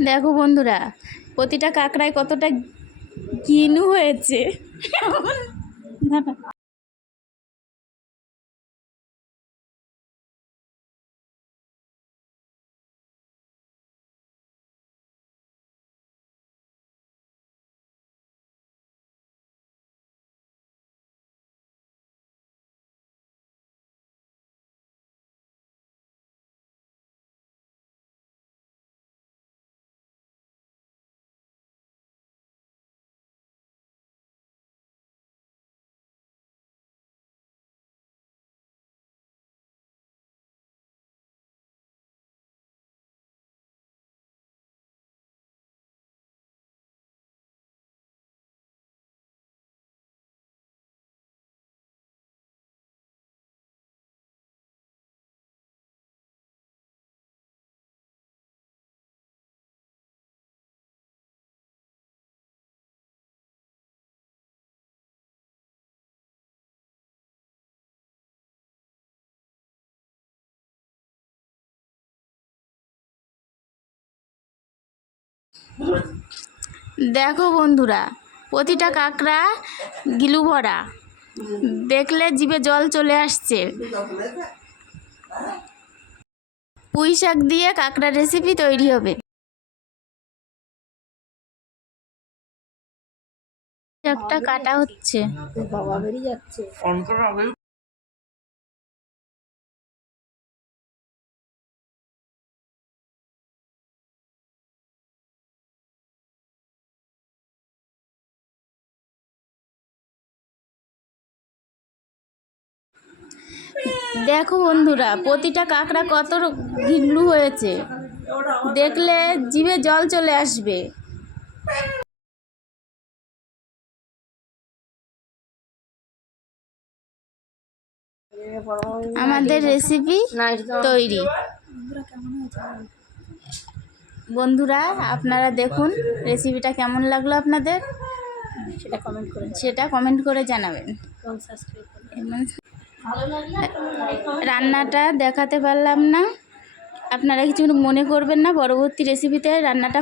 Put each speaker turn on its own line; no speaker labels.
দেখো বন্ধুরা প্রতিটা কাঁকড়ায় কতটা গিনু হয়েছে। দেখো বন্ধুরা প্রতিটা কাঁকড়া গিলু ভরা। দেখলে জিভে জল চলে আসছে। পুঁই শাক দিয়ে কাঁকড়া রেসিপি তৈরি হবে। শাকটা কাটা হচ্ছে। দেখো বন্ধুরা প্রতিটা কাঁকড়া কত ঘিল্লু হয়েছে। দেখলে জিভে জল চলে আসবে। আমাদের রেসিপি তৈরি। বন্ধুরা আপনারা দেখুন রেসিপিটা কেমন লাগল আপনাদের?
সেটা কমেন্ট করে
সেটা কমেন্ট করে জানাবেন।
এবং
রান্নাটা দেখাতে পারলাম না। আপনারা কিছু মনে করবেন না পরবর্তী রেসিপিতে রান্নাটা